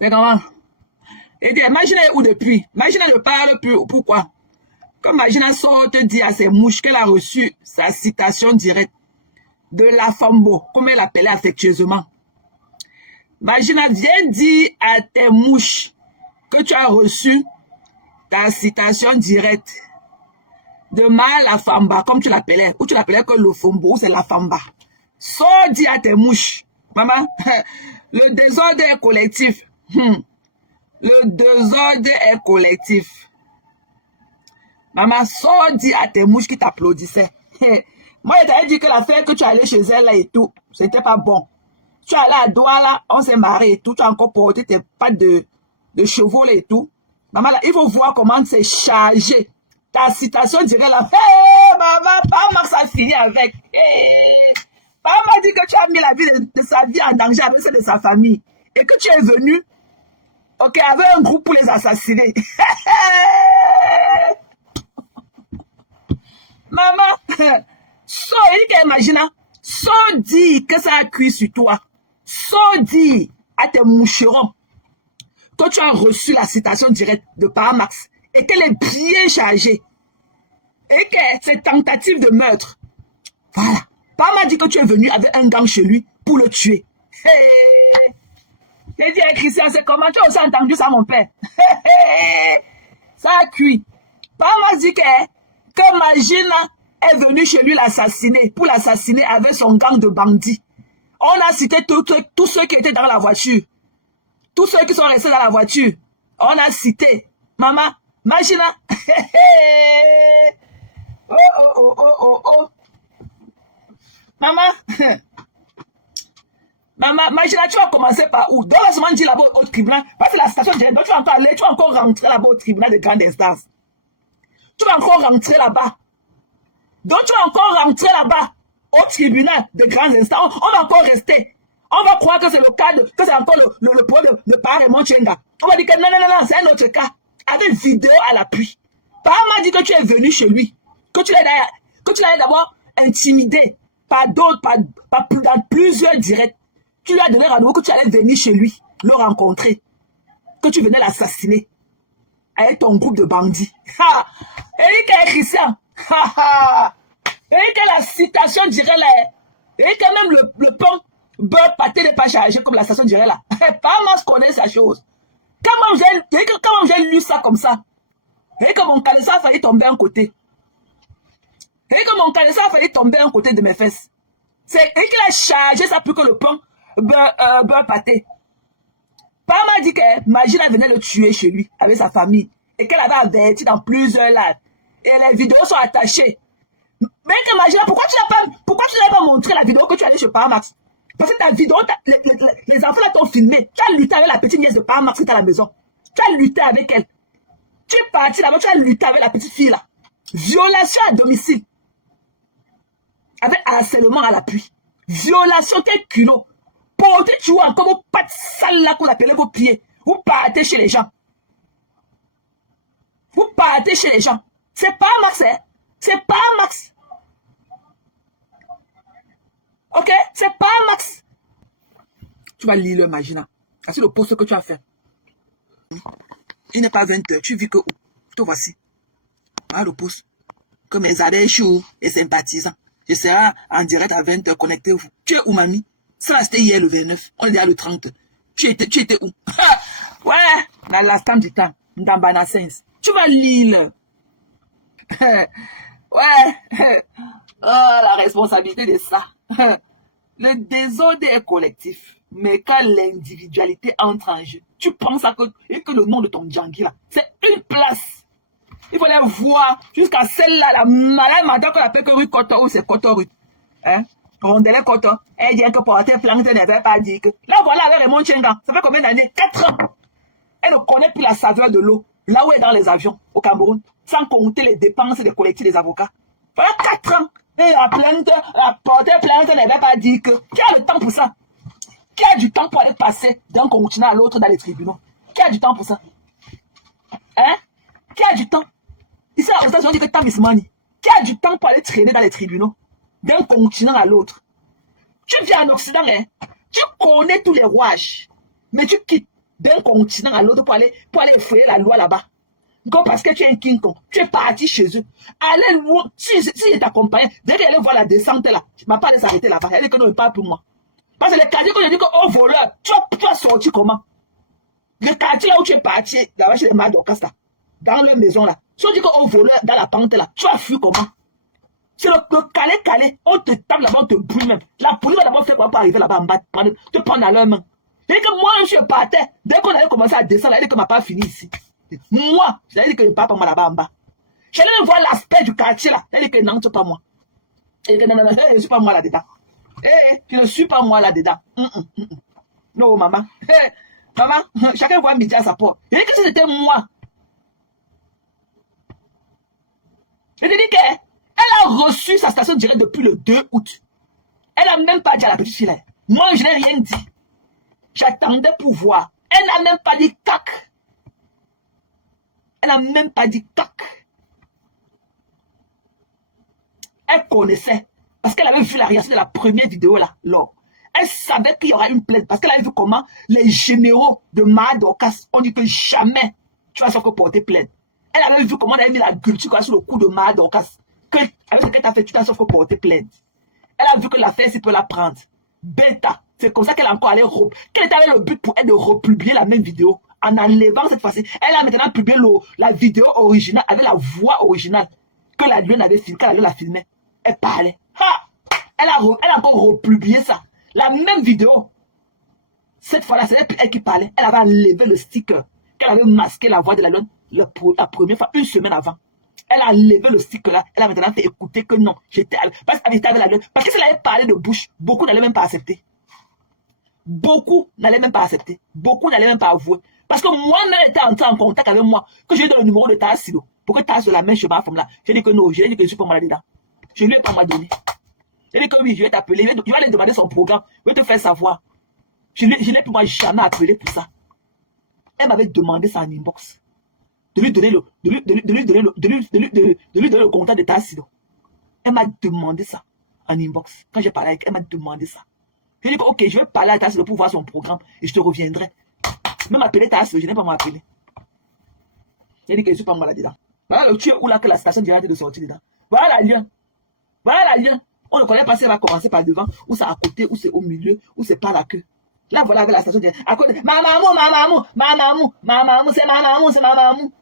C'est comment? Et dit, Magina est où depuis? Magina ne parle plus. Pourquoi? Quand Magina sort dit à ses mouches qu'elle a reçu sa citation directe de la Fambo, comme elle l'appelait affectueusement. Magina, viens dire à tes mouches que tu as reçu ta citation directe de la Famba, comme tu l'appelais, ou tu l'appelais que le Fombo, c'est la Famba. Sors dis à tes mouches, maman, le désordre est collectif. Le désordre est collectif. Maman, sors dis à tes mouches qui t'applaudissaient. Moi, je t'avais dit que l'affaire que tu allais chez elle là et tout, c'était pas bon. Tu es allé à Douala, on s'est marré et tout, tu as encore porté tes pattes de chevaux là et tout. Maman, là, il faut voir comment c'est chargé. Ta citation dirait là, hey, maman, Pama ça finit avec. Hey. Pama dit que tu as mis la vie de sa vie en danger avec celle de sa famille. Et que tu es venu, ok, avec un groupe pour les assassiner. Maman, so, imagine, so dit que ça a cuit sur toi. So dit à tes moucherons que tu as reçu la citation directe de Paramax et qu'elle est bien chargée et que c'est tentative de meurtre. Voilà. Paramax dit que tu es venu avec un gang chez lui pour le tuer. Hey. J'ai dit à Christian, c'est comment tu as aussi entendu ça, mon père? Ça a cuit. Paramax dit que Magina est venu chez lui l'assassiner, pour l'assassiner avec son gang de bandits. On a cité tous ceux qui étaient dans la voiture. Tous ceux qui sont restés dans la voiture. On a cité. Maman, Magina. Oh. Maman. Maman, Magina, tu vas commencer par où? Donc, laisse-moi dire là-bas au tribunal. Parce que la station de donc tu vas encore aller, tu vas encore rentrer là-bas au tribunal de grande instance. Tu vas encore rentrer là-bas. Donc, tu vas encore rentrer là-bas au tribunal de grandes instances. On va encore rester. On va croire que c'est le cas que c'est encore le problème de Par et Monchenga. On va dire que non, c'est un autre cas. Avec vidéo à l'appui. Par m'a dit que tu es venu chez lui. Que tu l'as d'abord intimidé par d'autres, dans plusieurs directs. Tu lui as donné rendez-vous que tu allais venir chez lui, le rencontrer. Que tu venais l'assassiner. Avec ton groupe de bandits. Et que Christian. Et que la citation dirait là. Et que même le pont beurre pâté n'est pas chargé comme la station dirait là. Pas mal connaît sa chose. Quand j'ai lu ça comme ça. Et que mon calessa a failli tomber un côté. Et que mon calessa a failli tomber un côté de mes fesses. Et qu'il a chargé ça plus que le pont beurre pâté. Pas m'a dit que Magina venait le tuer chez lui avec sa famille. Et qu'elle avait averti dans plusieurs lives. Et les vidéos sont attachées. Mais que Magina, pourquoi tu n'as pas montré la vidéo que tu as dit chez Paramax? Parce que ta vidéo, les enfants là t'ont filmé. Tu as lutté avec la petite nièce de Paramax qui est à la maison. Tu as lutté avec elle. Tu es parti là-bas, tu as lutté avec la petite fille là. Violation à domicile. Avec harcèlement à l'appui. Violation, quel culot. Portez tu vois encore vos pattes sales là qu'on appelait vos pieds. Vous partez chez les gens. Vous partez chez les gens. C'est pas Max, hein? C'est pas Max. Ok? C'est pas Max. Tu vas lire le Magina. C'est le poste que tu as fait. Il n'est pas 20h. Tu vis que où? Te voici. Voilà le poste. Que mes adeptes et sympathisants. Je serai en direct à 20h. Connectez-vous. Tu es où, mamie? Ça, c'était hier le 29. On est à le 30. Tu étais où? Ouais, dans l'instant du temps. Dans Banasens. Tu vas lire. Ouais. Oh, la responsabilité de ça. Le désordre est collectif. Mais quand l'individualité entre en jeu, tu penses que le nom de ton Djangi là, c'est une place. Il faut les voir jusqu'à celle-là, la malade madame qu'on appelle que rue Coton, ou c'est Coton rue. Hein? Rondelet Coton. Elle vient que porter plainte, elle n'avait pas dit que. Là, voilà, avec Raymond Chenga. Ça fait combien d'années? 4 ans. Elle ne connaît plus la saveur de l'eau. Là où elle est dans les avions, au Cameroun. Sans compter les dépenses des collectifs des avocats. Voilà 4 ans. Et la porter plainte, elle n'avait pas dit que. Qui a le temps pour ça? Qui a du temps pour aller passer d'un continent à l'autre dans les tribunaux? Qui a du temps pour ça? Hein? Qui a du temps? Ici, aux États-Unis, on dit que time is money. Qui a du temps pour aller traîner dans les tribunaux d'un continent à l'autre? Tu viens en Occident, hein? Tu connais tous les rouages, mais tu quittes. De d'un continent à l'autre pour aller effrayer la loi là-bas. Donc, parce que tu es un King Kong, tu es parti chez eux. Allez loin, si il t'accompagne, dès qu'elle allait voir la descente là, tu ne m'as pas de s'arrêter là-bas. Elle dit que non, il parle pour moi. Parce que le quartier que je dis que oh voleur, tu as sorti comment? Le quartier là où tu es parti, là-bas chez les Madokas là, dans leur maison là, si on dit que oh voleur, dans la pente là, tu as fui comment? C'est le calé, on te tape là-bas, on te brûle même. La police va d'abord faire quoi pour arriver là-bas en bas, te prendre à leur main. C'est que moi, je suis parti, dès qu'on avait commencé à descendre, elle dit que ma part fini ici. Moi, je dit que je ne parle pas moi là-bas en bas. Je vais voir l'aspect du quartier là. Elle dit que non, tu pas moi. Elle dit que non, je ne suis pas moi là-dedans. Je ne suis pas moi là-dedans. Non, maman. Maman, chacun voit midi à sa porte. Je dis que si c'était moi. Je te dis qu'elle a reçu sa station directe depuis le 2 août. Elle n'a même pas dit à la petite fille. Moi, je n'ai rien dit. J'attendais pour voir. Elle n'a même pas dit cac. Elle n'a même pas dit cac. Elle connaissait. Parce qu'elle avait vu la réaction de la première vidéo là. Elle savait qu'il y aura une plainte. Parce qu'elle avait vu comment les généraux de Madokas ont dit que jamais tu vas sauf que porter plainte. Elle avait vu comment elle avait mis la culture sur le coup de Madokas. Avec ce qu'elle t'a fait, tu t'as sauf que porter plainte. Elle a vu que l'affaire, s'il peut la prendre. Bêta. C'est comme ça qu'elle a encore allé. Quel était le but pour elle de republier la même vidéo? En enlevant cette fois-ci, elle a maintenant publié la vidéo originale avec la voix originale que la lune avait filmée, quand la lune la filmait. Elle parlait. Elle a encore republié ça. La même vidéo. Cette fois-là, c'est elle qui parlait. Elle avait enlevé le sticker. Qu'elle avait masqué la voix de la lune la première fois, une semaine avant. Elle a enlevé le sticker là. Elle a maintenant fait écouter que non. Parce qu'elle était avec la lune. Parce que si elle avait parlé de bouche, beaucoup n'allaient même pas accepter. Beaucoup n'allaient même pas accepter. Beaucoup n'allaient même pas avouer. Parce que moi-même était entré en contact avec moi. Que je lui ai donné le numéro de Tassilo. Pour que Tassilo la main chez ma femme là. J'ai dit que non. J'ai dit que je suis pas mal dedans. Je lui ai pas mal donné. J'ai dit que oui, je vais t'appeler. Je vais aller demander son programme. Je vais te faire savoir. Je n'ai plus moi jamais appelé pour ça. Elle m'avait demandé ça en inbox. De lui donner le contact de Tassilo. Elle m'a demandé ça en inbox. Quand j'ai parlé avec elle, elle m'a demandé ça. J'ai dit que ok, je vais parler à Tassilo pour voir son programme et je te reviendrai. Même appeler Tassilo, je n'ai pas m'appeler. J'ai dit que je ne suis pas moi là-dedans. Voilà le tuyau où là que la station directe de sortir dedans. Voilà la lien. Voilà la lien. On ne connaît pas si elle va commencer par devant, ou c'est à côté, ou c'est au milieu, ou c'est par la queue. Là, voilà avec la station directe. À côté, ma mamou, c'est ma mamou.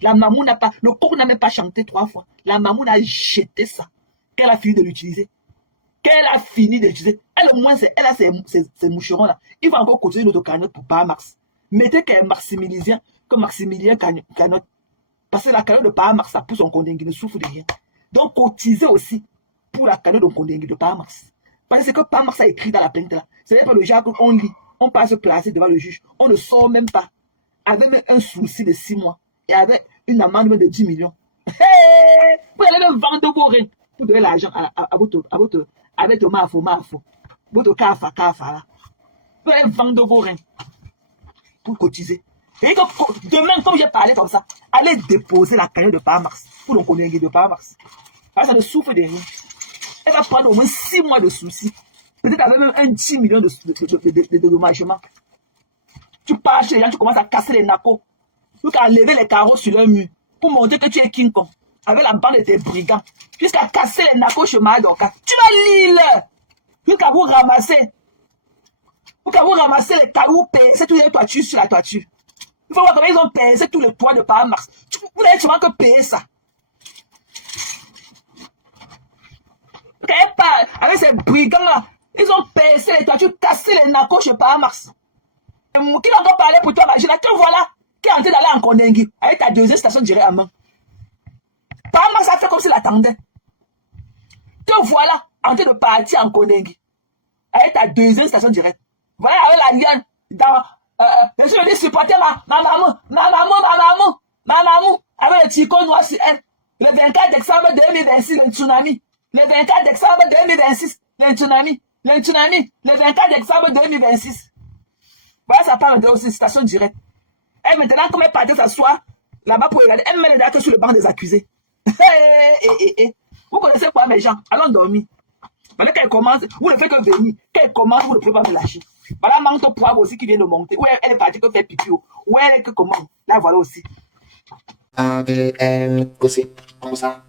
La mamou n'a pas, le coq n'a même pas chanté 3 fois. La mamou n'a jeté ça. Qu'elle a fini de l'utiliser. Elle, au moins, elle a ses moucherons là. Il va encore continuer notre cagnotte pour Paramax. Mettez qu'elle est Maximilien, que Maximilien cagnotte. Parce que la cagnotte de Paramax, ça pousse son condé qui ne souffre de rien. Donc, cotisez aussi pour la cagnotte de condé de Paramax. Parce que c'est que Paramax a écrit dans la plainte là. Ce n'est pas le genre qu'on lit. On passe se placer devant le juge. On ne sort même pas. Avec même un souci de 6 mois. Et avec une amende de 10 millions. Hey! Vous allez même vendre vos reins. Vous donnez l'argent à votre avec votre mafo. Votre kafa là. Vous allez vendre vos reins. Pour cotiser. Et que demain, comme j'ai parlé comme ça, allez déposer la cagnotte de Paramax. Pour le connaître de Paramax. Parce que ça ne souffre de rien. Elle va prendre au moins 6 mois de soucis. Peut-être avec même un 10 millions de dommagements. Tu pars chez les gens, tu commences à casser les nacos. Tu as levé les carreaux sur leur mur pour montrer que tu es King Kong avec la bande de tes brigands. Jusqu'à casser les nacos chez Madoka. Tu vas lire jusqu'à vous ramasser. Jusqu'à vous ramasser les cailloux, c'est tous les toitures sur la toiture. Il faut voir comment ils ont payé tous les toits de Paramax. Vous n'avez souvent que payer ça. Elle parle avec ces brigands là. Ils ont percé les toitures, cassé les nacos chez Paramax. Qui n'a encore parlé pour toi, Magina? Te voilà, qui est en train d'aller en Kondengui avec ta deuxième station directe à main. Paramax a fait comme s'il attendait. Te voilà en train de partir en Kondengui avec ta deuxième station directe. Voilà avec la liane dans. Je vais supporter ma maman, avec le tricot noir sur elle. Le 24 décembre 2026, le tsunami. Le 24 décembre 2026, le tsunami. Le 24 décembre 2026. Voilà, ça parle de aussi station directe. Et maintenant, comme elle partait s'asseoir là-bas pour regarder, elle met les dates sur le banc des accusés. Vous connaissez quoi, mes gens? Allons dormir. Maintenant qu'elle commence, vous ne faites que venir. Qu'elle commence, vous ne pouvez pas me lâcher. Voilà, Manto Poivre aussi qui vient de monter. Ouais, elle est partie que faire pipi. Ouais, elle est que comment? Là, voilà aussi. ADN, gossip, comme ça,